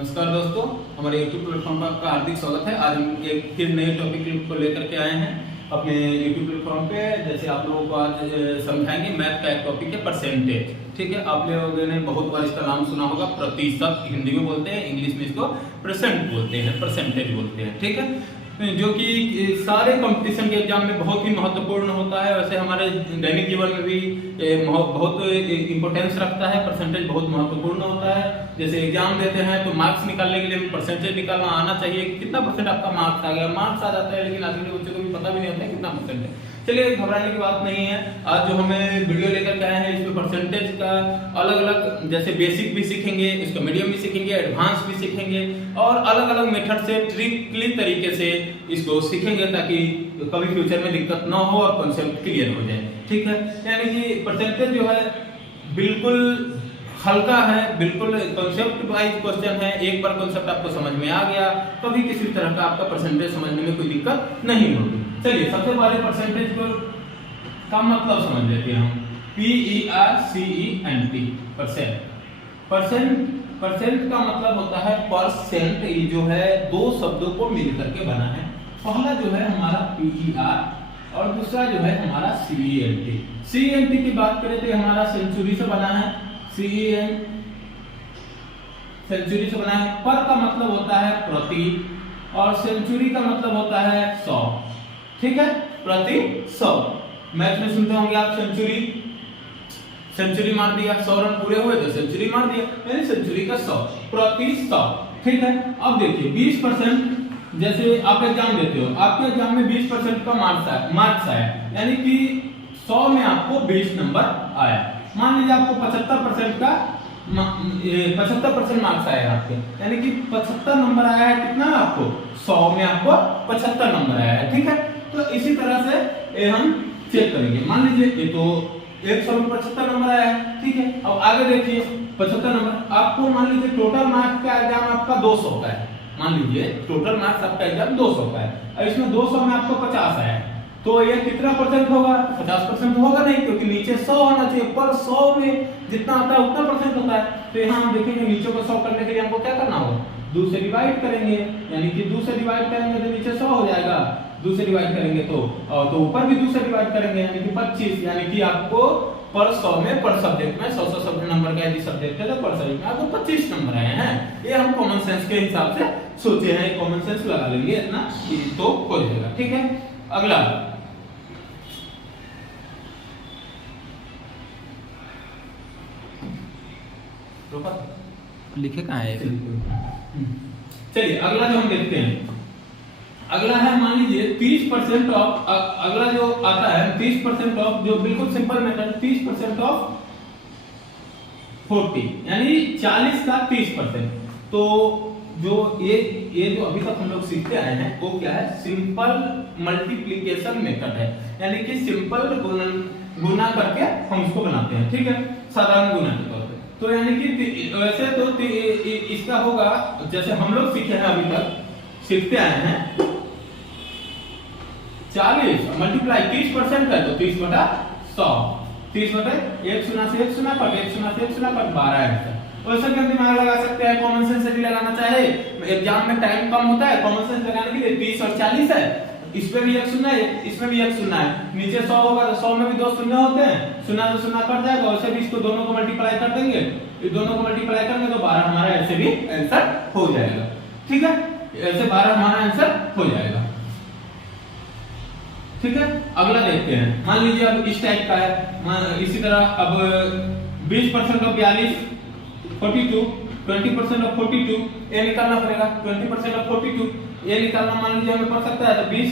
नमस्कार दोस्तों, हमारे YouTube प्लेटफॉर्म पर आपका हार्दिक स्वागत है। आज हम एक फिर नए टॉपिक को लेकर के आए हैं अपने YouTube प्लेटफॉर्म पे। जैसे आप लोगों को आज समझाएंगे मैथ का एक टॉपिक है परसेंटेज। ठीक है, आप लोगों ने बहुत बार इसका नाम सुना होगा। प्रतिशत हिंदी में बोलते हैं, इंग्लिश में इसको परसेंट बोलते हैं, परसेंटेज बोलते हैं। ठीक है, जो कि सारे कंपटीशन के एग्जाम में बहुत ही महत्वपूर्ण होता है। वैसे हमारे दैनिक जीवन में भी बहुत इंपॉर्टेंस रखता है। परसेंटेज बहुत महत्वपूर्ण होता है। जैसे एग्जाम देते हैं तो मार्क्स निकालने के लिए परसेंटेज निकालना आना चाहिए। कितना परसेंट आपका मार्क्स आ गया, मार्क्स आ जाता है, लेकिन आजकल के बच्चों को भी पता भी नहीं होता है कितना परसेंट है। चलिए, घबराने की बात नहीं है। आज जो हमें वीडियो लेकर के आए हैं, इसमें परसेंटेज का अलग अलग, जैसे बेसिक भी सीखेंगे, इसको मीडियम भी सीखेंगे, एडवांस भी सीखेंगे और अलग अलग मेथड से ट्रिकली तरीके से इसको सीखेंगे ताकि कभी फ्यूचर में दिक्कत ना हो और कॉन्सेप्ट क्लियर हो जाए। ठीक है, यानी कि परसेंटेज जो है बिल्कुल हल्का है, बिल्कुल कॉन्सेप्ट वाइज क्वेश्चन है। एक बार कॉन्सेप्ट आपको समझ में आ गया, कभी किसी तरह का आपका परसेंटेज समझने में कोई दिक्कत नहीं होगी। चलिए, सबसे पहले परसेंटेज को का मतलब समझ लेते हैं हम। PERCENT, percent. परसेंट का मतलब होता है परसेंट। ये जो है दो शब्दों को मिलकर के बना है। पहला जो है हमारा PER और दूसरा जो है हमारा CENT। CENT की बात करें तो हमारा सेंचुरी से बना है। CENT सेंचुरी से बना है। पर का मतलब होता है प्रति और सेंचुरी का मतलब होता है 100। ठीक है, प्रति 100। मैथ में सुनते होंगे आप सेंचुरी मार दिया, 100 रन पूरे हुए तो सेंचुरी मार दिया, यानी सेंचुरी का 100, प्रति 100। ठीक है, अब देखिए 20%। जैसे आप एग्जाम देते हो, आपके एग्जाम में 20% का मार्क्स आया, यानी कि 100 में आपको 20 नंबर आया। मान लीजिए आपको 75% का 75% मार्क्स आया आपके, यानी कि 75 नंबर आया है। कितना आपको 100 में आपको 75 नंबर आया है। ठीक है, तो इसी तरह से हम चेक करेंगे। मान लीजिए ये तो 100 में 75 नंबर आया है। ठीक है, अब आगे देखिए 75 नंबर आपको, मान लीजिए टोटल मार्क्स का एग्जाम आपका 200 का है। मान लीजिए टोटल मार्क्स आपका एग्जाम 200 का है और इसमें 200 में आपको 50 आया है, तो ये कितना परसेंट होगा? 50% होगा नहीं, क्योंकि नीचे 100 होना चाहिए। पर 100 में जितना आता है उतना परसेंट होता है। तो यहाँ हम देखेंगे नीचे को 100 करने के लिए हमको क्या करना होगा? 2 से डिवाइड करेंगे, यानी कि 2 से डिवाइड करेंगे तो नीचे 100 हो जाएगा। 2 से डिवाइड करेंगे तो ऊपर भी 2 से डिवाइड करेंगे, यानी कि 25। यानी कि आपको पर 100 में, पर सब्जेक्ट में 100 सब्जेक्ट नंबर का यदि सब्जेक्ट है तो पर सब्जेक्ट में आपको 25 नंबर आए हैं। ये हम कॉमन सेंस के हिसाब से सोचे हैं, कॉमन सेंस लगा लेंगे इतना तो हो जाएगा। ठीक है, अगला लिखे कहाँ है? चलिए, अगला जो हम देखते हैं, अगला है मान लीजिए 30% ऑफ। अगला जो आता है 30% ऑफ, जो बिल्कुल सिंपल मेथड, 30% ऑफ 40, यानी 40 का 30%। तो जो ये जो अभी तक हम लोग सीखते आए हैं वो क्या है? सिंपल मल्टीप्लिकेशन मेथड है, यानी कि सिंपल गुना करके हम इसको बनाते हैं। ठीक है, साधारण गुना के तौर पे। तो यानी कि वैसे तो इसका होगा, जैसे हम लोग सीखे हैं, अभी तक सीखते आए हैं, 40 मल्टीप्लाई 30% है तो 30/100, 30/1 शून्य से 1 शून्य कट, 1 शून्य से 1 शून्य कट, 12 है। वैसे भी हम दिमाग लगा सकते हैं, कॉमन सेंस से भी लगाना चाहे। एग्जाम में टाइम कम होता है, कॉमन सेंस लगाने के लिए 30 और 40 है, इसमें भी 1 शून्य है, इसमें भी 1 शून्य है। नीचे 100 होगा तो 100 में भी 2 शून्य होते हैं, शून्य से शून्य कट जाएगा। वैसे भी इसको दोनों को मल्टीप्लाई कर देंगे, ये दोनों को मल्टीप्लाई करेंगे तो 12 हमारा ऐसे भी आंसर हो जाएगा। ठीक है, ऐसे 12 हमारा आंसर हो जाएगा। ठीक है, अगला देखते हैं। मान लीजिए अब इस टाइप का है, इसी तरह अब 20% ऑफ 42 42, 20% ऑफ 42, ये निकालना पड़ेगा। 20% ऑफ 42 ये निकालना मान लीजिए हमें पड़ सकता है तो 20,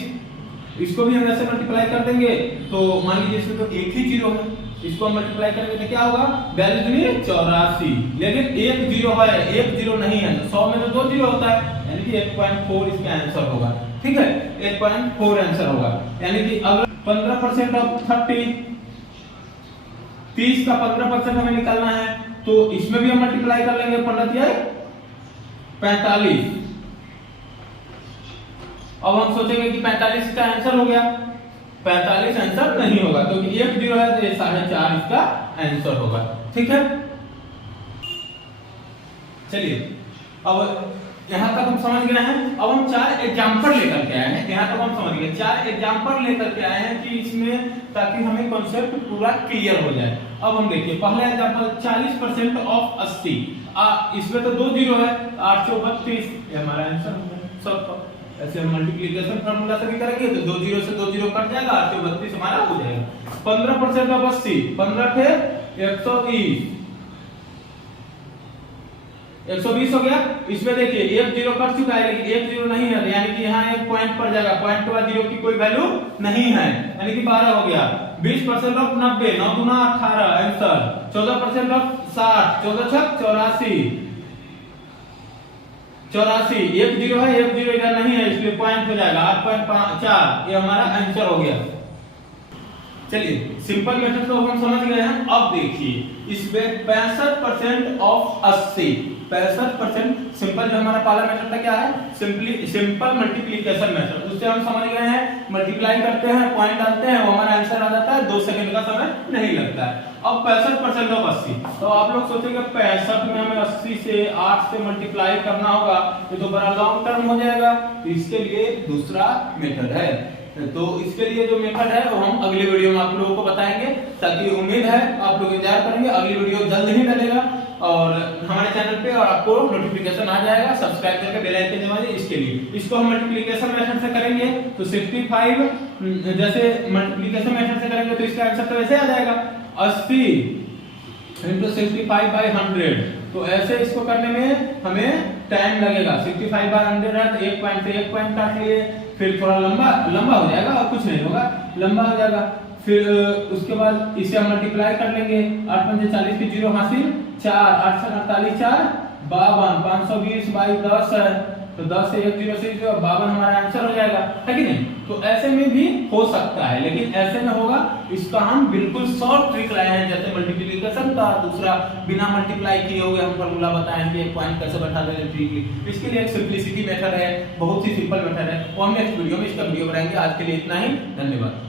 इसको भी हम ऐसे मल्टीप्लाई कर देंगे तो मान लीजिए इसमें तो एक ही जीरो है, इसको हम मल्टीप्लाई करेंगे तो क्या होगा? 42 84, लेकिन एक जीरो है, एक जीरो नहीं है। 100 में तो 2 जीरो होता है, यानी कि 1.4 इसका आंसर होगा। ठीक है, 1.4 आंसर होगा। यानी कि अगर 15% ऑफ 30, 30 का 15% हमें निकालना है तो इसमें भी हम मल्टीप्लाई कर लेंगे। 15 45। अब हम सोचेंगे कि 45 का आंसर हो गया, 45 आंसर नहीं होगा, क्योंकि एक जीरो है तो 4.5 इसका आंसर होगा। ठीक है, चलिए अब यहाँ तक हम समझ गए हैं। अब हम 4 एग्जाम्पल लेकर के आए हैं, यहाँ तक हम समझ गए। 4 एग्जाम्पल लेकर के आए हैं कि इसमें, ताकि हमें कॉन्सेप्ट पूरा क्लियर हो जाए। अब हम देखिए पहला एग्जाम्पल, 40% ऑफ 80। इसमें तो 2 जीरो है, 8 चौक 32, ये हमारा आंसर है सबका। ऐसे हम मल्टीप्लिकेशन फार्मूला से भी करेंगे तो 2 जीरो से 2 जीरो कट जाएगा, 8 चौक 32 हमारा हो जाएगा। 15% ऑफ 80, 15 थे 120, 120 हो गया। इसमें देखिए एक जीरो कट चुका है, लेकिन एक जीरो नहीं है, यानी कि यहाँ एक पॉइंट पड़ जाएगा, पॉइंट के बाद जीरो की कोई वैल्यू नहीं है, यानी कि 12 हो गया। 20% ऑफ 90, 9 गुना 18 आंसर। 14% ऑफ 60, 14 छक 84, 84, एक जीरो है, एक जीरो इधर नहीं है, इसलिए पॉइंट हो जाएगा 8.4, ये हमारा आंसर हो गया। चलिए सिंपल मेथड तो हम समझ गए हैं। अब देखिए इसमें 65% ऑफ 80, 65% सिंपल जो हमारा पहला मेथड था क्या है, सिंपल मल्टीप्लिकेशन मेथड। उससे हम समझ गए हैं, मल्टीप्लाई करते हैं, पॉइंट डालते हैं, वो हमारा आंसर आ जाता है, 2 सेकंड का समय नहीं लगता है। अब 65% ऑफ 80, तो आप लोग सोचेंगे 65 में हमें 80 से 8 से मल्टीप्लाई करना होगा, ये तो बड़ा लॉन्ग टर्म हो जाएगा। तो इसके लिए दूसरा मेथड है, तो इसके लिए जो मेथड है वो हम अगली वीडियो में आप लोगों को बताएंगे, ताकि उम्मीद है आप लोग इंतजार करेंगे, अगली वीडियो जल्द ही डलेगा और हमारे चैनल पे, और आपको नोटिफिकेशन आ जाएगा। सब्सक्राइब करके बेल आइकन दबाइए। इसके लिए इसको हम मल्टीप्लिकेशन मेथड से करेंगे तो 65, जैसे मल्टीप्लिकेशन मेथड से करेंगे तो इसका आंसर तो वैसे आ जाएगा 80 × 65/100। तो ऐसे इसको करने में हमें टाइम लगेगा। 65/100 है तो एक पॉइंट से एक पॉइंट काट लिए, फिर थोड़ा लंबा हो जाएगा और कुछ नहीं होगा, लंबा हो जाएगा। फिर उसके बाद इसे हम मल्टीप्लाई कर लेंगे, 8 पंजे 40 की जीरो हासिल, 4 8 से 48, 4 52, 520 बाई 10 है, तो 10 से 1 जीरो से 52 हमारा आंसर हो जाएगा, है कि नहीं। तो ऐसे में भी हो सकता है, लेकिन ऐसे में होगा, इसका हम बिल्कुल शॉर्ट ट्रिक लाए हैं, जैसे मल्टीप्लिकेशन का। दूसरा बिना मल्टीप्लाई किए हुए हम फार्मूला बताएं कि एक पॉइंट कैसे बैठा दें ट्रिकली। इसके लिए एक सिंपलिसिटी मेथड है, बहुत ही सिंपल मेथड है, वो हम नेक्स्ट वीडियो में इसका वीडियो बनाएंगे। आज के लिए इतना ही, धन्यवाद।